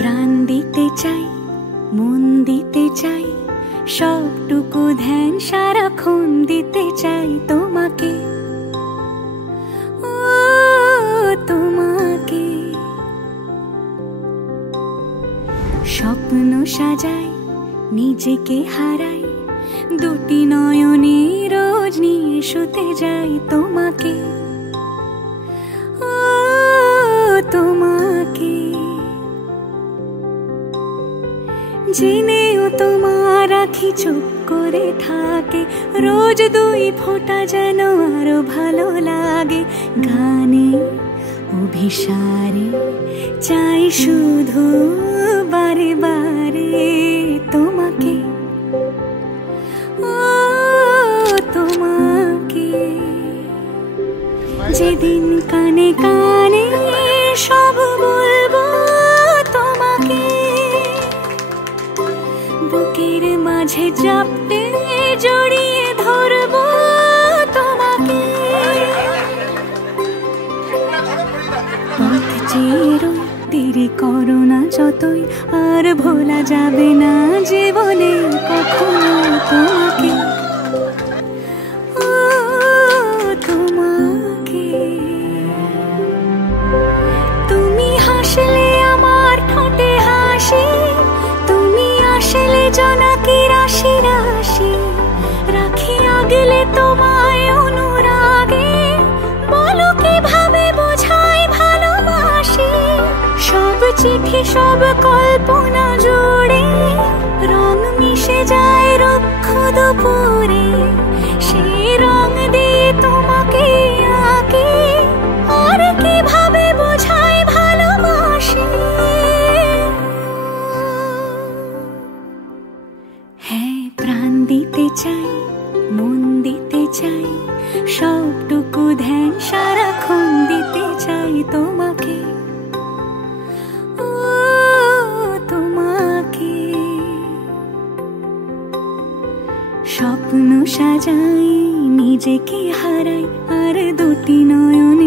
প্রাণ দিতে চাই, মন দিতে চাই, সবটুকু ধ্যান সারাক্ষণ দিতে চাই তোমাকে, ও তোমাকে। স্বপ্ন সাজাই, নিজেকে হারাই, দুটি নয়নে রোজ নিয়ে শুতে যাই তোমাকে, ও তোমাকে। জেনেও তোমার আখি চুপ করে থাকে, রোজ দুই ফোঁটা যেন আরো ভালো লাগে। গানে অভিসারে চাই শুধু বারে বারে তোমাকে, ও তোমাকে। যেদিন কানে কানে সব বলবো তোমাকে, বুকের মাঝে চাপটে জড়িয়ে ধরবো তোমাকে। পথ চেরো দেরি করো না যতই, আর ভোলা যাবে না জীবনে কখনো তোমাকে, ও তোমাকে। তুমি হাসলে আমার ঠোঁটে হাসি, তুমি আসলে জোনাকি রাশি রাশি, রাখি আগলে তোমায় অনুরাগে, বলো কিভাবে বোঝাই ভালোবাসি। সব চিঠি সব কল্পনা জুড়ে রং মিশে যায় রুক্ষ দুপুরে, সেই রং দিয়ে তোমাকে আঁকি, আর কিভাবে বোঝাই ভালোবাসি। হ্যাঁ, প্রাণ দিতে চাই, মন দিতে চাই, সবটুকু ধ্যান সারাক্ষণ দিতে চাই তোমাকে, ও তোমাকে। স্বপ্ন সাজাই, নিজেকে হারাই, আর দুটি নয়ন